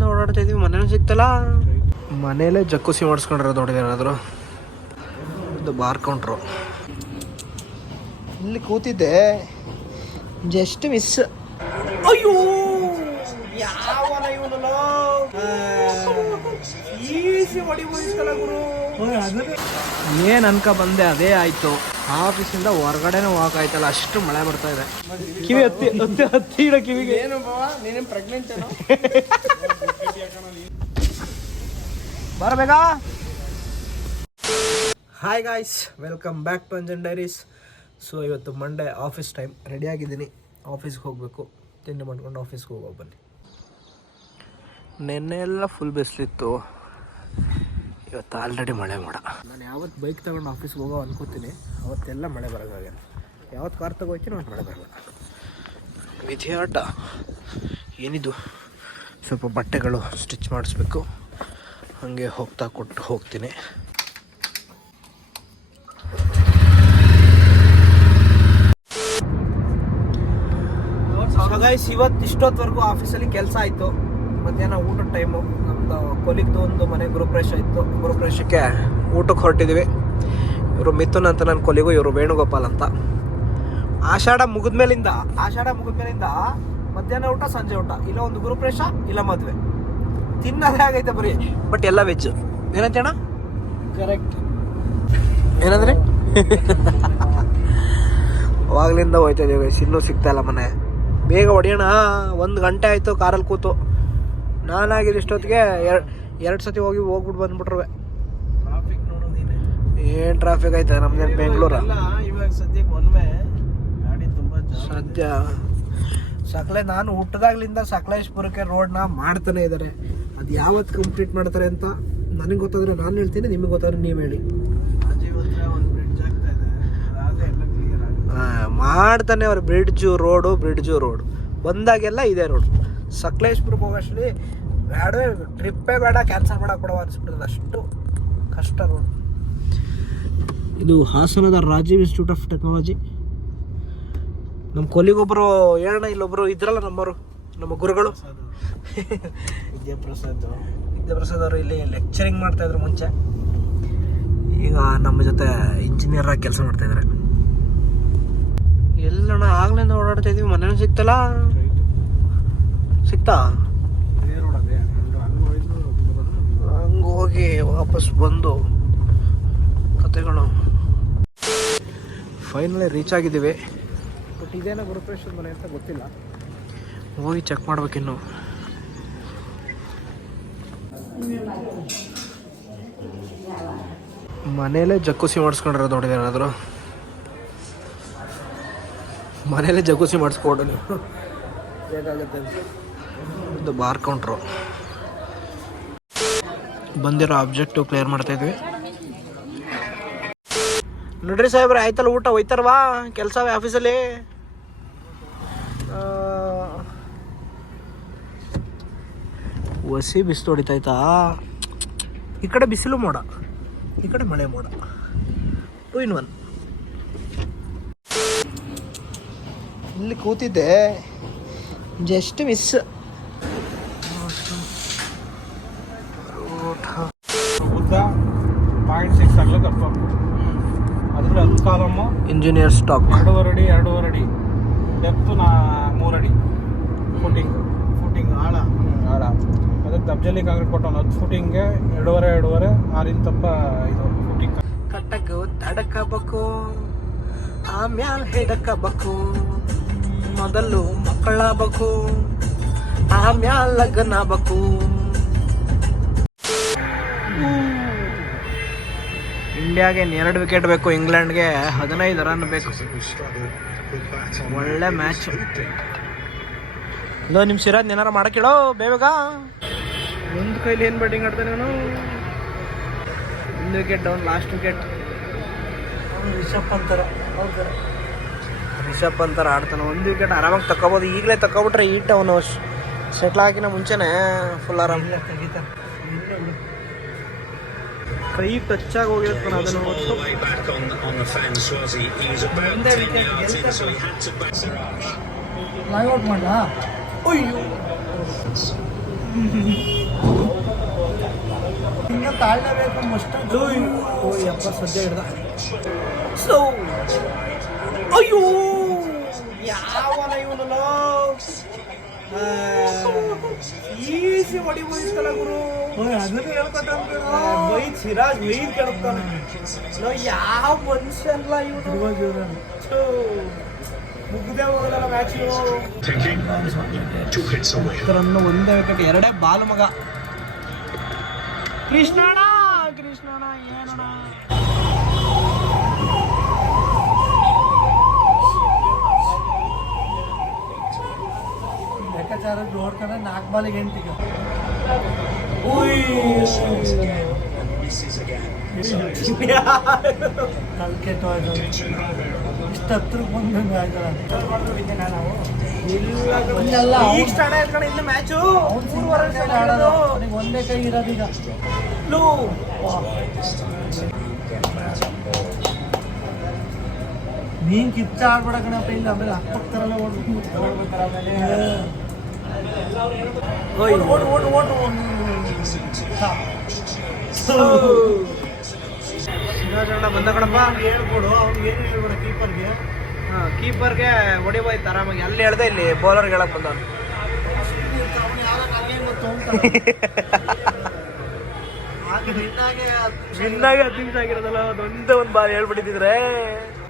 ಆಗ್ಲಿಂದ ಓಡಾಡ್ತಾ ಇದೀವಿ, ಮನೇನೂ ಸಿಗ್ತಲ್ಲ. ಮನೇಲೇ ಜಕ್ಕುಸಿ ಮಾಡಿಸ್ಕೊಂಡ್ರೆ ನೋಡಿದೇನಾದ್ರು. ಇದು ಬಾರ್ ಕೌಂಟ್ರು. ಇಲ್ಲಿ ಕೂತಿದ್ದೆ, ಜಸ್ಟ್ ಮಿಸ್. ಅಯ್ಯೋ ಯಾವನ ಇವನಲ್ಲ, ಈಸಿ ಹೊಡಿಬೋದಿತ್ತಲ್ಲ ಗುರು. ಏನ್ ಅನ್ಕ ಬಂದೆ ಅದೇ ಆಯ್ತು. ಆಫೀಸಿಂದ ಹೊರಗಡೆನೇ ಹೋಗಕ್ ಆಯ್ತಲ್ಲ, ಅಷ್ಟು ಮಳೆ ಬರ್ತಾ ಇದೆ. ಕಿವಿ ಹತ್ತಿ ಹತ್ತಿ ಹತ್ತಿ ಇಡೋ ಕಿವಿಗೆ. ಏನು ಬಾವ, ನೀನೇನು ಪ್ರೆಗ್ನೆಂಟ್ ಏನೋ? ಬರಬೇಕ. Hi guys, welcome back to Anjan diaries. So ಇವತ್ತು ಮಂಡೇ, ಆಫೀಸ್ ಟೈಮ್. ರೆಡಿ ಆಗಿದ್ದೀನಿ, ಆಫೀಸ್ಗೆ ಹೋಗಬೇಕು. ತಿಂಡಿ ಮಾಡ್ಕೊಂಡು ಆಫೀಸ್ಗೆ ಹೋಗೋ ಬನ್ನಿ. ನೆನ್ನೆ ಎಲ್ಲ ಫುಲ್ ಬಿಸಿಲಿತ್ತು, ಇವತ್ತು ಆಲ್ರೆಡಿ ಮಳೆ ಮಾಡ. ನಾನು ಯಾವತ್ತು ಬೈಕ್ ತಗೊಂಡು ಆಫೀಸ್ಗೆ ಹೋಗೋ ಅನ್ಕೋತೀನಿ, ಅವತ್ತೆಲ್ಲ ಮಳೆ ಬರೋದಾಗೆ. ಯಾವತ್ತು ಕಾರ್ ತಗೋಯ್ತೀನಿ ಅವತ್ತು ಮಳೆ ಬರಲ್ಲ. ವಿಧಿಯಾಟ. ಏನಿದು, ಸ್ವಲ್ಪ ಬಟ್ಟೆಗಳು ಸ್ಟಿಚ್ ಮಾಡಿಸ್ಬೇಕು, ಹಾಗೆ ಹೋಗ್ತಾ ಕೊಟ್ಟು ಹೋಗ್ತೀನಿ. ಗೈಸ್, ಇವತ್ತು ಇಷ್ಟೊತ್ತವರೆಗೂ ಆಫೀಸಲ್ಲಿ ಕೆಲಸ ಆಯಿತು. ಮಧ್ಯಾಹ್ನ ಊಟದ ಟೈಮು. ನಮ್ಮದು ಕೊಲಿಗ್ದು ಒಂದು ಮನೆ ಗೃಹಪ್ರವೇಶ ಇತ್ತು. ಗೃಹಪ್ರವೇಶಕ್ಕೆ ಊಟಕ್ಕೆ ಹೊರಟಿದ್ವಿ. ಇವರು ಮಿಥುನ್ ಅಂತ ನನ್ನ ಕೊಲಿಗು, ಇವರು ವೇಣುಗೋಪಾಲ್ ಅಂತ. ಆಷಾಢ ಮುಗಿದ್ಮೇಲಿಂದ ಮಧ್ಯಾಹ್ನ ಊಟ, ಸಂಜೆ ಊಟ, ಇಲ್ಲ ಒಂದು ಗೃಹಪ್ರವೇಶ, ಇಲ್ಲ ಮದುವೆ. ತಿನ್ನೋದೇ ಆಗೈತೆ ಬರೀ, ಬಟ್ ಎಲ್ಲ ವೆಜ್. ಏನಂತ ಅಣ್ಣ? ಕರೆಕ್ಟ್. ಏನಂದ್ರೆ ಅವಾಗ್ಲಿಂದ ಹೋಯ್ತಾ ಇದೀವಿ, ಇನ್ನೂ ಸಿಗ್ತಾ ಇಲ್ಲ ಮನೆ. ಬೇಗ ಹೊಡಿಯೋಣ. 1 ಗಂಟೆ ಆಯಿತು ಕಾರಲ್ಲಿ ಕೂತು. ನಾನಾಗಿದ್ದು ಇಷ್ಟೊತ್ತಿಗೆ ಎರಡು ಸತಿ ಹೋಗ್ಬಿಟ್ಟು ಬಂದ್ಬಿಟ್ರುವೆ. ಟ್ರಾಫಿಕ್ ನೋಡೋದಿದೆ, ಏನು ಟ್ರಾಫಿಕ್ ಆಯ್ತದೆ ನಮ್ದೇನು ಬೆಂಗಳೂರ. ಇವಾಗ ಸದ್ಯಕ್ಕೆ ಒನ್ವೆ ಗಾಡಿ ತುಂಬ ಸದ್ಯ. ನಾನು ಹುಟ್ಟದಾಗ್ಲಿಂದ ಸಕಲೇಶ್ಪುರಕ್ಕೆ ರೋಡ್ನ ಮಾಡ್ತಾನೆ ಇದ್ದಾರೆ. ಅದು ಯಾವತ್ತು ಕಂಪ್ಲೀಟ್ ಮಾಡ್ತಾರೆ ಅಂತ ನನಗೆ ಗೊತ್ತಾದ್ರೆ ನಾನು ಹೇಳ್ತೀನಿ, ನಿಮಗೆ ಗೊತ್ತಾದ್ರೆ ನೀವು ಹೇಳಿ. ಮಾಡ್ತಾನೆ ಅವ್ರು. ಬ್ರಿಡ್ಜು ರೋಡು ಬಂದಾಗೆಲ್ಲ ಇದೆ ರೋಡು. ಸಕಲೇಶ್ಪುರಕ್ಕೆ ಹೋಗೋಷ್ಟರಲ್ಲಿ ಟ್ರಿಪ್ಪೇ ಬೇಡ, ಕ್ಯಾನ್ಸಲ್ ಮಾಡಕ್ಕೆ ಕೊಡೋ ಅನಿಸ್ಬಿಡ್ತದೆ, ಅಷ್ಟು ಕಷ್ಟ ರೋಡು. ಇದು ಹಾಸನದ ರಾಜೀವ್ ಇನ್ಸ್ಟಿಟ್ಯೂಟ್ ಆಫ್ ಟೆಕ್ನಾಲಜಿ. ನಮ್ಮ ಕೊಲಿಗೊಬ್ಬರು ಹೇಳೋಣ, ಇಲ್ಲೊಬ್ಬರು ಇದ್ರಲ್ಲ ನಮ್ಮವರು, ನಮ್ಮ ಗುರುಗಳು ವಿದ್ಯಾಪ್ರಸಾದ್ ಅವರು ಇಲ್ಲಿ ಲೆಕ್ಚರಿಂಗ್ ಮಾಡ್ತಾಯಿದ್ರು ಮುಂಚೆ. ಈಗ ನಮ್ಮ ಜೊತೆ ಇಂಜಿನಿಯರ್ ಆಗಿ ಕೆಲಸ ಮಾಡ್ತಾಯಿದ್ದಾರೆ. ಎಲ್ಲಣ್ಣ ಆಗ್ಲಿಂದ ಓಡಾಡ್ತಾ ಇದೀವಿ, ಮನೇನೂ ಸಿಗ್ತಲ್ಲ. ಸಿಗ್ತಾ ಹಂಗೆ ಹೋಗಿ ವಾಪಸ್ ಬಂದು ಕತೆಗಳು. ಫೈನಲಿ ರೀಚ್ ಆಗಿದ್ದೀವಿ. ಬಟ್ ಇದೇನೋ ಗುರುಪ್ರವೇಶದ ಮನೆ ಅಂತ ಗೊತ್ತಿಲ್ಲ, ಹೋಗಿ ಚೆಕ್ ಮಾಡ್ಬೇಕಿನ್ನು. ಮನೇಲೇ ಜಕ್ಕುಸಿ ಮಾಡಿಸ್ಕೊಂಡ್ರೆ ನೋಡಿದೇನಾದ್ರು. ಮನೇಲೇ ಜಗುಸಿ ಮಾಡಿಸ್ಕೊಡು ನೀವು, ಬೇಕಾಗುತ್ತೆ ಅಂತ. ಇದು ಬಾರ್ ಕೌಂಟ್ರು. ಬಂದಿರೋ ಆಬ್ಜೆಕ್ಟಿವ್ ಕ್ಲಿಯರ್ ಮಾಡ್ತಾಯಿದ್ವಿ. ನೋಡ್ರಿ ಸಾಹೇಬ್ರೆ, ಆಯ್ತಲ್ಲ ಊಟ, ಹೋಯ್ತಾರವಾ ಕೆಲಸವೇ ಆಫೀಸಲ್ಲಿ. ಒಸಿ ಬಿಸಿಲು ಹೊಡಿತಾಯ್ತಾ. ಈ ಕಡೆ ಬಿಸಿಲು ಮೋಡ, ಈ ಕಡೆ ಮಳೆ ಮೋಡ, 2 in 1. ಇಲ್ಲಿ ಕೂತಿದ್ದೆ, ಜಸ್ಟ್ ಮಿಸ್. ಇಂಜಿನಿಯರ್ ಸ್ಟಾಕ್ 2.5 ಅಡಿ ಡೆಪ್ತ್ 3 ಅಡಿ. ಫುಟಿಂಗ್ ಆಳ ಅದಕ್ಕೆ ದಬ್ಜಲ್ಲಿ ಕಾಂಕ್ರೀಟ್ ಕೊಟ್ಟವನು. 10 ಫುಟಿಂಗ್ಗೆ 2.5 6 ಇಂಚ್ ತಪ್ಪ ಇದು ಫುಟಿಂಗ್. ಕಟ್ಟಕ್ಕೆ ತಡಕಬೇಕು, ಆಮ್ಯಾಲ ಹಿಡಕಬೇಕು. ಮೊದಲು ಮಕ್ಕಳಾಗಬೇಕು, ಆಮ್ಯಾಲ ಲಗ್ನ ಆಗಬೇಕು. ಇಂಡಿಯಾಗೆ 2 ವಿಕೆಟ್ ಬೇಕು, ಇಂಗ್ಲೆಂಡ್ಗೆ 15 ರನ್ ಬೇಕು. ಒಳ್ಳೆ ಮ್ಯಾಚ್. ಒಂದು ನಿಮಿಷ ಇರೋದು, ಏನಾರು ಮಾಡಕ್ಕೇಳೋ ಬೇಗ. ಒಂದು ಕೈಲಿ ಏನು ಬ್ಯಾಟಿಂಗ್ ಆಡ್ತಾನೆ ಅವನು. 1 wicket down, last wicket. Rishabh ಪಂತರ ಆಡ್ತಾನೆ. 1 ವಿಕೆಟ್ ಆರಾಮಾಗಿ ತಗೋಬೋದು. ಈಗಲೇ ತಗೋಬಿಟ್ರೆ ಈಟ್ ಅವನು ಸೆಟ್ಲ್ ಆಗಿನ ಮುಂಚೆನೆ ಫುಲ್ ಆರಾಮ. ಕೈ ಟಚ್ ಆಗಿ ಹೋಗಿರ್ತಾನೆ, ಅದನ್ನು ಇನ್ನು ತಾಳ್ಲೇಬೇಕು ಮಸ್ಟ್ ಓ ಯಪ್ಪ ಸದ್ಯ ಹಿಡ್ದ ಸೊ ಅಯ್ಯೋ ಯಾವನ ಇವನಲ್ಲ ಈಸಿ ಹೊಡಿಬೋದಿತ್ತಲ್ಲ ಗುರು ಅದನ್ನು ಹೇಳ್ಕೊತಾನೆ ಬೈ ಸಿರಾಜ್ ಮೈನ್ ಕೇಳ್ತಾನೆ ನಾವು ಯಾವ ಮನುಷ್ಯ ಅಲ್ಲ ಇವನು ಮುಗ್ದೇ ಹೋಗದಲ್ಲ ಮ್ಯಾಚು ಒಂದೇ ವಿಕೆಟ್ ಎರಡೇ ಬಾಲ್ ಮಗ ಕೃಷ್ಣಣ್ಣ ಏನಣ್ಣ ಲೆಕ್ಕಾಚಾರ ನೋಡ್ಕೊಂಡ್ರೆ 4 ಬಾಲಿಗೆ 8 ಈಗ ಕಲ್ಕೆಟ್ಟೋಯ್ತು ಇಷ್ಟು ಹತ್ರಕ್ಕೆ ಬಂದಂಗೆ ಆಗಲ್ಲ ನಾವು ಈಗ ಸ್ಟಾರ್ಟ್ ಆಯ್ತು ಕಣ ಇನ್ನು ಮ್ಯಾಚು ಆಡೋದು ಅವನಿಗೆ ಒಂದೇ ಕೈ ಇರೋದು ಈಗ ನೀನ್ ಕಿತ್ತ ಆಡ್ಬೇಡ ಕಣಪ್ಪ ಇಲ್ಲ ಆಮೇಲೆ ಅಕ್ಕಪಕ್ಕದಲ್ಲ ಬಂದ ಕಣಪ್ಪ ಹೇಳ್ಕೊಡು ಅವ್ನಿಗೆ ಏನು ಹೇಳ್ಬೇಡ ಕೀಪರ್ಗೆ ಕೀಪರ್ಗೆ ಹೊಡಿಬೋಯ್ತು ಆರಾಮಾಗಿ ಅಲ್ಲಿ ಹೇಳ್ದೆ ಇಲ್ಲಿ ಬೌಲರ್ಗೆ ಹೇಳಕ್ ಬಂದವನು ವಿನ್ನಾಗೆ 10 ನಿಮಿಷ ಆಗಿರೋದಲ್ಲ ಅದೊಂದೇ ಒಂದು ಬಾರಿ ಹೇಳ್ಬಿಟ್ಟಿದ್ರೆ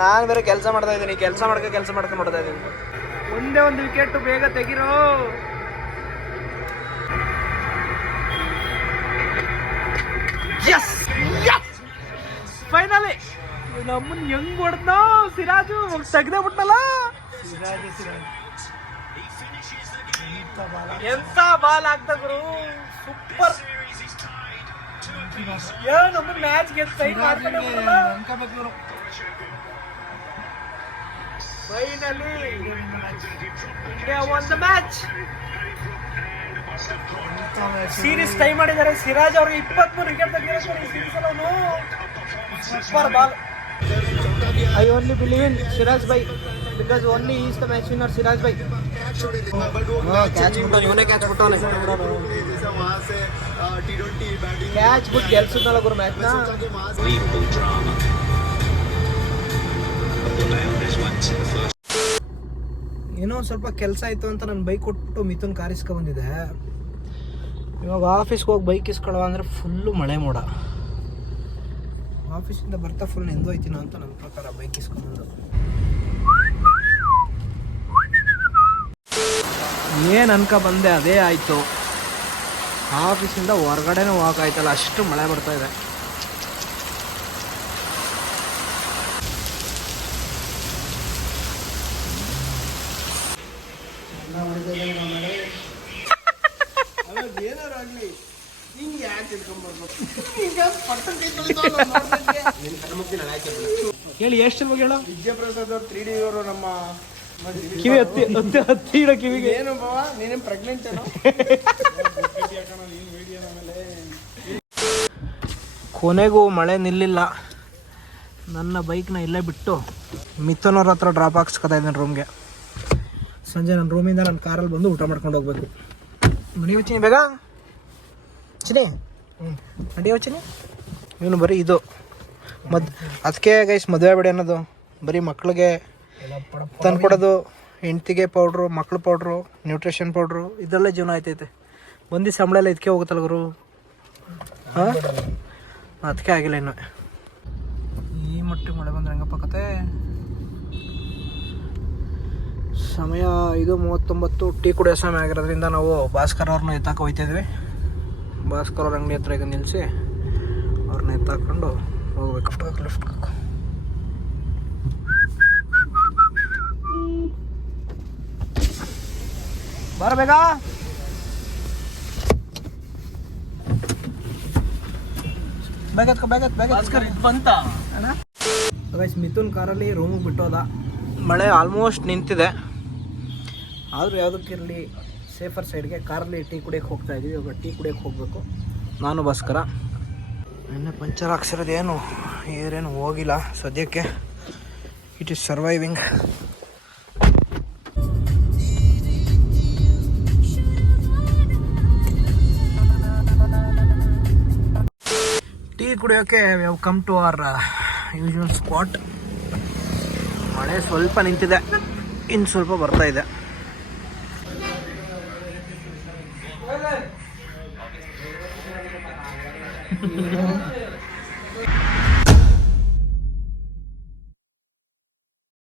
ನಾನು ಬೇರೆ ಕೆಲಸ ಮಾಡ್ತಾ ಇದ್ದೀನಿ ಕೆಲಸ ಮಾಡ್ಕೊಂಡು ಮಾಡ್ತಾ ಇದ್ದೀನಿ ಒಂದೇ ಒಂದು ವಿಕೆಟ್ ಬೇಗ ತೆಗಿರೋ ಫೈನಲಿ ನಮ್ಮನ್ನ ಹೆಂಗ್ ಹೊಡ್ದ ಸಿರಾಜು ತೆಗ್ದೇ ಬಿಟ್ನಲ್ಲ ಎಂತ ಬಾಲ್ ಆಗ್ತ ಗುರು ಸೂಪರ್ ನಮ್ಮ match finally India won the match. Series tie ಮಾಡಿದ್ದಾರೆ ಸಿರಾಜ್ ಅವ್ರಿಗೆ 23 ವಿಕೆಟ್ ತೆಗೆದಿದ್ದಾರೆ ಈ ಸೀರೀಸ್ ಅಲ್ಲಿ super ball I only believe in Siraj bhai because only he is the match winner Siraj bhai catch ಇವನೇ ಕ್ಯಾಚ್ ಬಿಟ್ಟವನೆ ಕ್ಯಾಚ್ ಬಿಟ್ಟು ಗೆಲ್ಸಿದ್ನಲ್ಲ ಗುರು match ನ ಏನೋ ಸ್ವಲ್ಪ ಕೆಲಸ ಆಯ್ತು ಅಂತ ನಾನು ಬೈಕ್ ಕೊಟ್ಬಿಟ್ಟು ಮಿಥುನ್ ಕಾರ್ ಇಸ್ಕೊ ಬಂದಿದ್ದೆ ಇವಾಗ ಆಫೀಸ್ಗೆ ಹೋಗಿ ಬೈಕ್ ಇಸ್ಕೊಳ್ಳೋ ಅಂದರೆ ಫುಲ್ಲು ಮಳೆ ಮೋಡ ಆಫೀಸಿಂದ ಬರ್ತಾ ಫುಲ್ ನೆಂದೋಯ್ತೀನೋ ಅಂತ ನನ್ನ ಪ್ರಕಾರ ಬೈಕ್ ಇಸ್ಕೊಂಬಂದು ಏನು ಅನ್ಕ ಬಂದೆ ಅದೇ ಆಯಿತು ಆಫೀಸಿಂದ ಹೊರಗಡೆನೂ ಹೋಗಾಯ್ತಲ್ಲ ಅಷ್ಟು ಮಳೆ ಬರ್ತಾ ಇದೆ ಹೇಳಿ ಎಷ್ಟು ಬಗ್ಗೆ ಹೇಳೋ ವಿದ್ಯಾಪ್ರಸಾದ್ ಅವ್ರು 3D ಅವರು ನಮ್ಮ ಕಿವಿ ಹತ್ತಿ ಇಡೋ ಕಿವಿಗೆ ಏನು ಬಾವ ನೀನೇನು ಪ್ರೆಗ್ನೆಂಟ್ ಏನೋ ಕೊನೆಗೂ ಮಳೆ ನಿಲ್ಲಿಲ್ಲ ನನ್ನ ಬೈಕ್ನ ಇಲ್ಲೇ ಬಿಟ್ಟು ಮಿಥುನ್ ಅವ್ರ ಹತ್ರ ಡ್ರಾಪ್ ಹಾಕ್ಸ್ಕೊತಾ ಇದ್ದೀನಿ ರೂಮ್ಗೆ ಸಂಜೆ ನನ್ನ ರೂಮಿಂದ ನನ್ನ ಕಾರಲ್ಲಿ ಬಂದು ಊಟ ಮಾಡ್ಕೊಂಡು ಹೋಗ್ಬೇಕು ಮನೆ ವಚ್ಚಿನಿ ಬೇಗ ಚಿನಿ ನಡಿ ವಚ್ಚಿನಿ ಇವನು ಬರೀ ಇದು ಅದಕ್ಕೆ ಗೈಸ್ ಮದುವೆ ಬೇಡ ಅನ್ನೋದು ಬರೀ ಮಕ್ಳಿಗೆ ತಂದ್ಕೊಡೋದು ಹೆಂಡ್ತಿಗೆ ಪೌಡ್ರು ಮಕ್ಳು ಪೌಡ್ರು ನ್ಯೂಟ್ರಿಷನ್ ಪೌಡ್ರು ಇದೆಲ್ಲ ಜೀವನ ಆಯ್ತೈತೆ ಬಂದು ಸಂಬಳ ಎಲ್ಲ ಇದಕ್ಕೆ ಹೋಗುತ್ತಲ್ಲ ಗುರು ಹಾಂ ಅದಕ್ಕೆ ಆಗಿಲ್ಲ ಇನ್ನು ಈ ಮಟ್ಟಿಗೆ ಮಳೆ ಬಂದ್ರೆ ಹೆಂಗಪ್ಪ ಕತೆ ಸಮಯ 5:39 ಟೀ ಕುಡಿಯೋ ಸಮಯ ಆಗಿರೋದ್ರಿಂದ ನಾವು ಭಾಸ್ಕರ್ ಅವ್ರನ್ನ ಎತ್ತಾಕ ಹೋಗ್ತಾಯಿದ್ವಿ ಭಾಸ್ಕರ್ ಅವ್ರ ಅಂಗಡಿ ಹತ್ರ ಈಗ ನಿಲ್ಲಿಸಿ ಅವ್ರನ್ನ ಎತ್ತಾಕೊಂಡು ಹೋಗ್ಬೇಕು ಲಿಫ್ಟ್ ಬರಬೇಕಾ ಬಂತ ಅಣ್ಣ ಮಿಥುನ್ ಕಾರಲ್ಲಿ ರೂಮಿಗೆ ಬಿಟ್ಟೋದ ಮಳೆ ಆಲ್ಮೋಸ್ಟ್ ನಿಂತಿದೆ ಆದರೂ ಯಾವುದಕ್ಕಿರಲಿ ಸೇಫರ್ ಸೈಡ್ಗೆ ಕಾರಲ್ಲಿ ಟೀ ಕುಡಿಯೋಕ್ಕೆ ಹೋಗ್ತಾ ಇದ್ದೀವಿ ಇವಾಗ ಟೀ ಕುಡಿಯೋಕ್ಕೆ ಹೋಗಬೇಕು ನಾನು ಭಾಸ್ಕರ ನಿನ್ನೆ ಪಂಚರ್ ಹಾಕ್ಸಿರೋದೇನು ಏರೇನು ಹೋಗಿಲ್ಲ ಸದ್ಯಕ್ಕೆ ಇಟ್ ಈಸ್ ಸರ್ವೈವಿಂಗ್ ಕುಡಿಯೋಕೆ come to our usual spot. ಮಳೆ ಸ್ವಲ್ಪ ನಿಂತಿದೆ, ಇನ್ನು ಸ್ವಲ್ಪ ಬರ್ತಾ ಇದೆ.